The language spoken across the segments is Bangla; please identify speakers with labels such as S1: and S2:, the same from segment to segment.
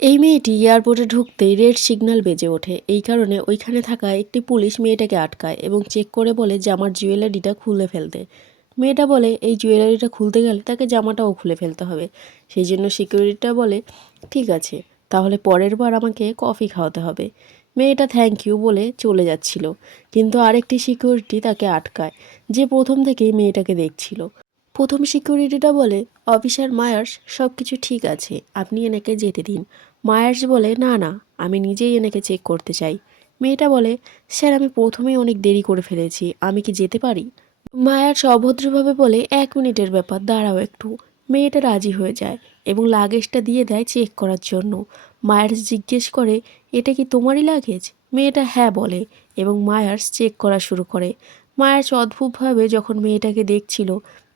S1: এই মেয়েটি এয়ারপোর্টে ঢুকতেই রেড সিগন্যাল বেজে ওঠে। এই কারণে ওইখানে থাকা একটি পুলিশ মেয়েটাকে আটকায় এবং চেক করে বলে জামার জুয়েলারিটা খুলে ফেলতে। মেয়েটা বলে, এই জুয়েলারিটা খুলতে গেলে তাকে জামাটাও খুলে ফেলতে হবে। সেই জন্য সিকিউরিটিটা বলে, ঠিক আছে, তাহলে পরের বার আমাকে কফি খাওয়াতে হবে। মেয়েটা থ্যাংক ইউ বলে চলে যাচ্ছিল। কিন্তু আরেকটি সিকিউরিটি তাকে আটকায়, যে প্রথম থেকেই মেয়েটাকে দেখছিল। প্রথম সিকিউরিটিটা বলে, অফিসার মায়ার্স সব কিছু ঠিক আছে, আপনি এনাকে যেতে দিন। মায়ার্স বলে, না না, আমি নিজেই এনাকে চেক করতে চাই। মেয়েটা বলে, স্যার, আমি প্রথমেই অনেক দেরি করে ফেলেছি, আমি কি যেতে পারি? মায়ার্স অভদ্রভাবে বলে, এক মিনিটের ব্যাপার, দাঁড়াও একটু। মেয়েটা রাজি হয়ে যায় এবং লাগেজটা দিয়ে দেয় চেক করার জন্য। মায়ার্স জিজ্ঞেস করে, এটা কি তোমারই লাগেজ? মেয়েটা হ্যাঁ বলে এবং মায়ার্স চেক করা শুরু করে। মায়ার্স অদ্ভুতভাবে যখন মেয়েটাকে দেখছিল,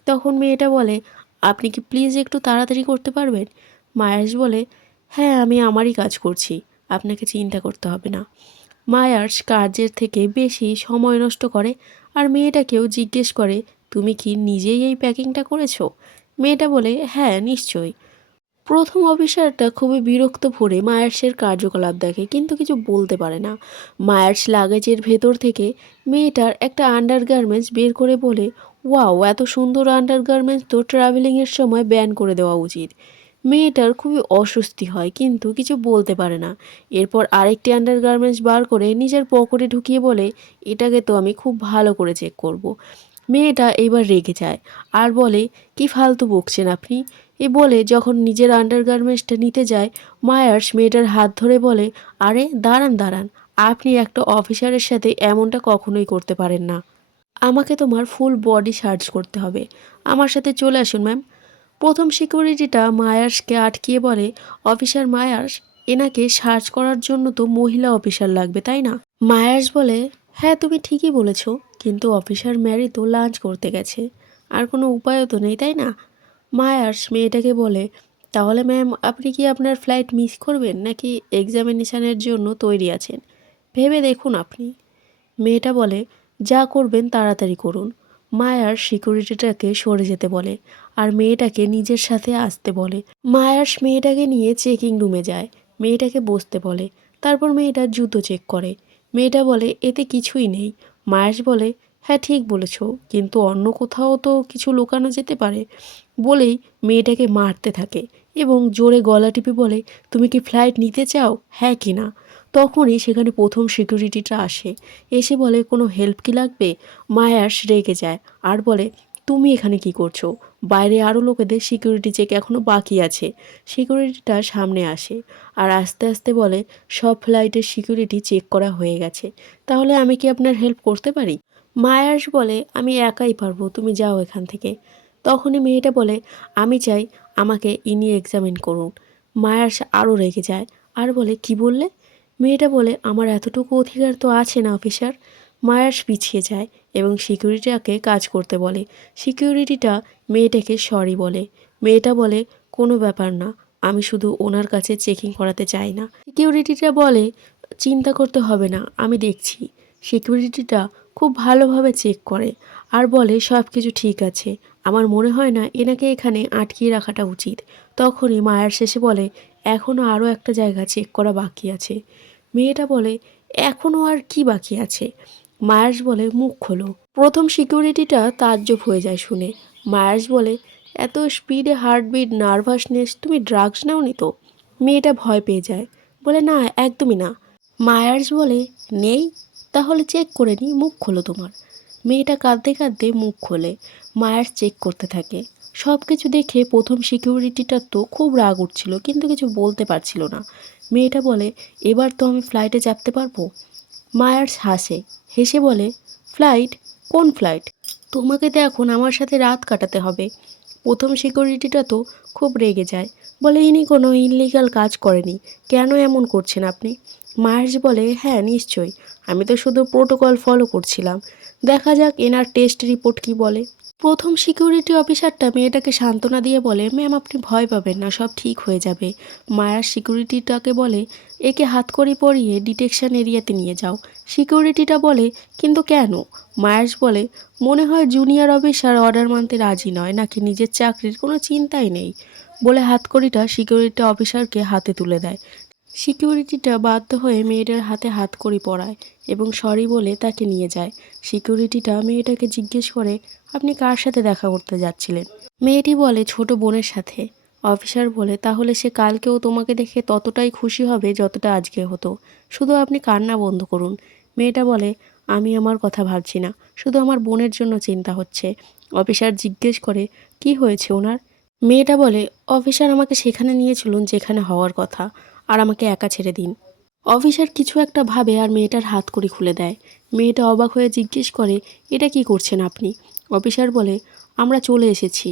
S1: তখন মেয়েটা বলে, আপনি কি প্লিজ একটু তাড়াতাড়ি করতে পারবেন? মায়ার্স বলে হ্যাঁ আমি আমারই কাজ করছি। আপনাকে চিন্তা করতে হবে না। মায়ার্স কাজের থেকে বেশি সময় নষ্ট করে আর মেয়েটাকেও জিজ্ঞেস করে, তুমি কি নিজেই এই প্যাকিংটা করেছ? মেয়েটা বলে হ্যাঁ নিশ্চয়ই। প্রথম অফিসারটা খুবই বিরক্ত ভরে মায়ার্সের কার্যকলাপ দেখে, কিন্তু কিছু বলতে পারে না। মায়ার্স লাগেজের ভেতর থেকে মেয়েটার একটা আন্ডারগার্মেন্টস বের করে বলে, ওয়াও, এত সুন্দর আন্ডারগার্মেন্টস তো ট্রাভেলিংয়ের সময় ব্যান করে দেওয়া উচিত। মেয়েটার খুবই অস্বস্তি হয়, কিন্তু কিছু বলতে পারে না। এরপর আরেকটি আন্ডারগার্মেন্টস বার করে নিজের পকেটে ঢুকিয়ে বলে, এটাকে তো আমি খুব ভালো করে চেক করব। মেয়েটা এবার রেগে যায় আর বলে, কি ফালতু বকছেন আপনি? এ বলে যখন নিজের আন্ডারগার্মেন্টসটা নিতে যায়, মায়ার্স মেয়েটার হাত ধরে বলে, আরে, দাঁড়ান দাঁড়ান, আপনি একটা অফিসারের সাথে এমনটা কখনোই করতে পারেন না। আমাকে তোমার ফুল বডি সার্চ করতে হবে। আমার সাথে চলে আসুন ম্যাম প্রথম সিকিউরিটিটা মায়ার্সকে আটকিয়ে বলে, অফিসার মায়ার্স, এনাকে সার্চ করার জন্য তো মহিলা অফিসার লাগবে, তাই না? মায়ার্স বলে হ্যাঁ তুমি ঠিকই বলেছ, কিন্তু অফিসার ম্যারি তো লাঞ্চ করতে গেছে, আর কোনো উপায়ও তো নেই, তাই না? মায়ার্স মেয়েটাকে বলে, তাহলে ম্যাম, আপনি কি আপনার ফ্লাইট মিস করবেন, নাকি এক্সামিনেশানের জন্য তৈরি আছেন? ভেবে দেখুন আপনি। মেয়েটা বলে, যা করবেন তাড়াতাড়ি করুন। মায়ার সিকিউরিটিটাকে সরে যেতে বলে আর মেয়েটাকে নিজের সাথে আসতে বলে। মায়ার্স মেয়েটাকে নিয়ে চেকিং রুমে যায়, মেয়েটাকে বসতে বলে। তারপর মেয়েটা জুতো চেক করে। মেয়েটা বলে, এতে কিছুই নেই। মায়ার্স বলে হ্যাঁ ঠিক বলেছ, কিন্তু অন্য কোথাও তো কিছু লুকানো যেতে পারে। বলেই মেয়েটাকে মারতে থাকে এবং জোরে গলা টিপে বলে, তুমি কি ফ্লাইট নিতে চাও? হ্যাঁ কি না তখনই সেখানে প্রথম সিকিউরিটিটা আসে। এসে বলে, কোনো হেল্প কি লাগবে? মায়ার্স রেগে যায়। আর বলে, তুমি এখানে কি করছ? বাইরে আরও লোকেদের সিকিউরিটি চেক এখনও বাকি আছে। সিকিউরিটিটা সামনে আসে আর আস্তে আস্তে বলে, সব ফ্লাইটের সিকিউরিটি চেক করা হয়ে গেছে। তাহলে আমি কি আপনার হেল্প করতে পারি? মায়ার্স বলে, আমি একাই পারব, তুমি যাও এখান থেকে। তখনই মেয়েটা বলে, আমি চাই আমাকে ইনি এক্সামিন করুন। মায়ার্স আরও রেগে যায়। আর বলে, কি বললে? মেয়েটা বলে, আমার এতটুকু অধিকার তো আছে না, অফিসার। মায়ার্স পিছিয়ে যায় এবং সিকিউরিটিটাকে কাজ করতে বলে। সিকিউরিটিটা মেয়েটাকে সরি বলে। মেয়েটা বলে, কোনো ব্যাপার না, আমি শুধু ওনার কাছে চেকিং করাতে চাই না। সিকিউরিটিটা বলে, চিন্তা করতে হবে না, আমি দেখছি। সিকিউরিটিটা খুব ভালোভাবে চেক করে আর বলে, সব কিছু ঠিক আছে। আমার মনে হয় না এনাকে এখানে আটকিয়ে রাখাটা উচিত। তখনই মায়ার শেষে বলে এখনও আরও একটা জায়গা চেক করা বাকি আছে। মেয়েটা বলে এখনও আর কি বাকি আছে? মায়ার্স বলে, মুখ খোলো। প্রথম সিকিউরিটিটা তাজ্জব হয়ে যায় শুনে। মায়ার্স বলে, এত স্পিডে হার্টবিট, নার্ভাসনেস, তুমি ড্রাগস নাওনি তো? মেয়েটা ভয় পেয়ে যায়। বলে, না, একদমই না। মায়ার্স বলে, নেই, তাহলে চেক করে নি, মুখ খোলো তোমার। মেয়েটা কাঁদতে কাঁদতে মুখ খোলে। মায়ার্স চেক করতে থাকে। সব কিছু দেখে প্রথম সিকিউরিটিটার তো খুব রাগ উঠছিল, কিন্তু কিছু বলতে পারছিল না। মেয়েটা বলে, এবার তো আমি ফ্লাইটে চাপতে পারব? মায়ার্স হাসে, হেসে বলে ফ্লাইট কোন ফ্লাইট তোমাকে তো এখন আমার সাথে রাত কাটাতে হবে। প্রথম সিকিউরিটিটা তো খুব রেগে যায়, বলে, ইনি কোনো ইনলিগাল কাজ করেনি, কেন এমন করছেন আপনি? মায়ার্স বলে হ্যাঁ নিশ্চয়ই, আমি তো শুধু প্রোটোকল ফলো করছিলাম। দেখা যাক এনার টেস্ট রিপোর্ট কি বলে। প্রথম সিকিউরিটি অফিসারটা মেয়েটাকে সান্ত্বনা দিয়ে বলে ম্যাম আপনি ভয় পাবেন না, সব ঠিক হয়ে যাবে। মায়ার সিকিউরিটিটাকে বলে, একে হাত করে পরিয়ে ডিটেকশন এরিয়াতে নিয়ে যাও। সিকিউরিটিটা বলে, কিন্তু কেন? মায়ার্স বলে, মনে হয় জুনিয়র অফিসার অর্ডার মানতে রাজি নয়, নাকি নিজের চাকরির কোনো চিন্তাই নেই? বলে হাতকড়িটা সিকিউরিটি অফিসারকে হাতে তুলে দেয়। সিকিউরিটিটা বাধ্য হয়ে মেয়েটার হাতে হাতকড়ি পরায় এবং সরি বলে তাকে নিয়ে যায়। সিকিউরিটিটা মেয়েটাকে জিজ্ঞেস করে আপনি কার সাথে দেখা করতে যাচ্ছিলেন? মেয়েটি বলে, ছোট বোনের সাথে। অফিসার বলে, তাহলে সে কালকেও তোমাকে দেখে ততটাই খুশি হবে যতটা আজকে হতো। শুধু আপনি কান্না বন্ধ করুন। মেয়েটা বলে, আমি আমার কথা ভাবছি না। শুধু আমার বোনের জন্য চিন্তা হচ্ছে। অফিসার জিজ্ঞেস করে, কি হয়েছে ওনার? মেয়েটা বলে, অফিসার আমাকে সেখানে নিয়েছিলেন যেখানে হওয়ার কথা, আর আমাকে একা ছেড়ে দিন। অফিসার কিছু একটা ভাবে আর মেয়েটার হাত করে খুলে দেয়। মেয়েটা অবাক হয়ে জিজ্ঞেস করে, এটা কি করছেন আপনি? অফিসার বলে, আমরা চলে এসেছি।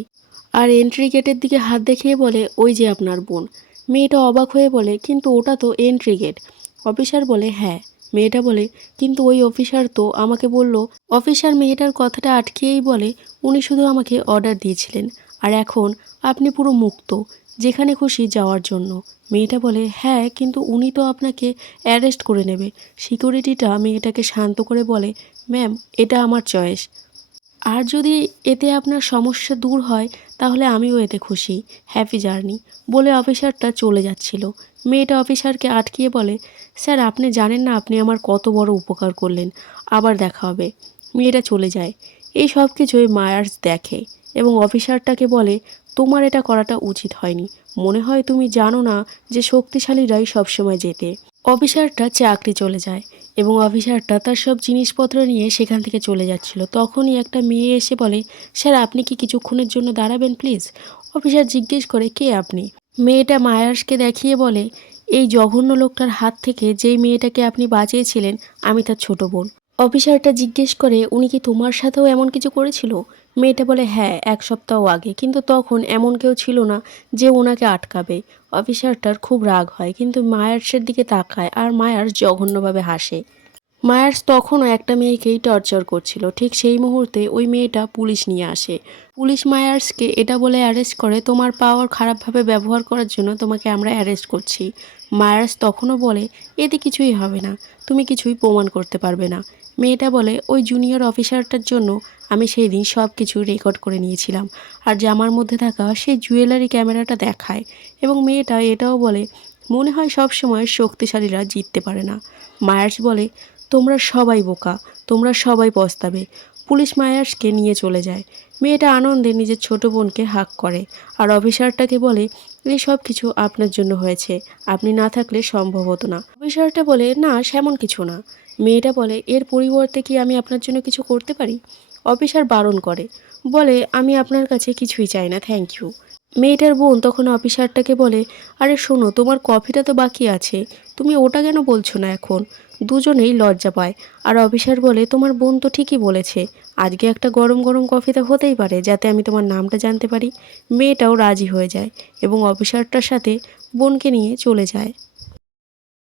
S1: আর এন্ট্রি গেটের দিকে হাত দেখিয়ে বলে, ওই যে আপনার বোন। মেয়েটা অবাক হয়ে বলে, কিন্তু ওটা তো এন্ট্রি গেট অফিসার বলে হ্যাঁ। মেয়েটা বলে, কিন্তু ওই অফিসার তো আমাকে বলল। অফিসার মেয়েটার কথাটা আটকিয়েই বলে, উনি শুধু আমাকে অর্ডার দিয়েছিলেন। আর এখন আপনি পুরো মুক্ত, যেখানে খুশি যাওয়ার জন্য। মেয়েটা বলে হ্যাঁ কিন্তু উনি তো আপনাকে অ্যারেস্ট করে নেবে। সিকিউরিটিটা মেয়েটাকে শান্ত করে বলে ম্যাম এটা আমার চয়েস আর যদি এতে আপনার সমস্যা দূর হয়, তাহলে আমিও এতে খুশি, হ্যাপি জার্নি, বলে অফিসারটা চলে যাচ্ছিল। মেয়েটা অফিসারকে আটকিয়ে বলে, স্যার, আপনি জানেন না আপনি আমার কত বড় উপকার করলেন, আবার দেখা হবে। মেয়েটা চলে যায়। এই সব কিছুই মায়ার্স দেখে এবং অফিসারটাকে বলে, তোমার এটা করাটা উচিত হয়নি। মনে হয় তুমি জানো না যে শক্তিশালীরাই সবসময় যেতে অফিসারটা চাকরি চলে যায়। এবং অফিসারটা তার সব জিনিসপত্র নিয়ে সেখান থেকে চলে যাচ্ছিল। তখনই একটা মেয়ে এসে বলে, স্যার, আপনি কি কিছুক্ষণের জন্য দাঁড়াবেন প্লিজ? অফিসার জিজ্ঞেস করে, কে আপনি? মেয়েটা মায়ার্সকে দেখিয়ে বলে, এই জঘন্য লোকটার হাত থেকে যেই মেয়েটাকে আপনি বাঁচিয়েছিলেন, আমি তার ছোট বোন। অফিসারটা জিজ্ঞেস করে, উনি কি তোমার সাথেও এমন কিছু করেছিল? মেয়েটা বলে হ্যাঁ এক সপ্তাহ আগে। কিন্তু তখন এমন কেউ ছিল না যে ওনাকে আটকাবে। অফিসারটার খুব রাগ হয়, কিন্তু মায়ার্সের দিকে তাকায় আর মায়ার্স জঘন্যভাবে হাসে। মায়ার্স তখনও একটা মেয়েকেই টর্চার করছিল। ঠিক সেই মুহূর্তে ওই মেয়েটা পুলিশ নিয়ে আসে। পুলিশ মায়ার্সকে এটা বলে অ্যারেস্ট করে, তোমার পাওয়ার খারাপভাবে ব্যবহার করার জন্য তোমাকে আমরা অ্যারেস্ট করছি। মায়ার্স তখনও বলে, এতে কিছুই হবে না, তুমি কিছুই প্রমাণ করতে পারবে না। মেয়েটা বলে, ওই জুনিয়র অফিসারটার জন্য আমি সেই দিন সব কিছু রেকর্ড করে নিয়েছিলাম, আর জামার মধ্যে থাকা সেই জুয়েলারি ক্যামেরাটা দেখায়। এবং মেয়েটা এটাও বলে, মনে হয় সব সময় শক্তিশালীরা জিততে পারে না। মায়ার্স বলে তোমরা সবাই বোকা, তোমরা সবাই পস্তাবে। পুলিশ মায়াসকে নিয়ে চলে যায়। মেয়েটা আনন্দে নিজের ছোট বোনকে হাক করে আর অফিসারটাকে বলে এই সব কিছু আপনার জন্য হয়েছে, আপনি না থাকলে সম্ভব হতো না। অফিসারটা বলে, না, সেমন কিছু না। মেয়েটা বলে, এর পরিবর্তে কি আমি আপনার জন্য কিছু করতে পারি? অফিসার বারণ করে, বলে, আমি আপনার কাছে কিছুই চাই না, থ্যাংক ইউ। মেয়েটার বোন তখন অফিসারটাকে বলে, আরে শোনো, তোমার কফিটা তো বাকি আছে। তুমি ওটা কেন বলছো না এখন? দুজনেই লজ্জা পায়। আর অফিসার বলে, তোমার বোন তো ঠিকই বলেছে। আজকে একটা গরম গরম কফি তো হতেই পারে, যাতে আমি তোমার নামটা জানতে পারি। মেয়েটাও রাজি হয়ে যায় এবং অফিসারটার সাথে বোনকে নিয়ে চলে যায়।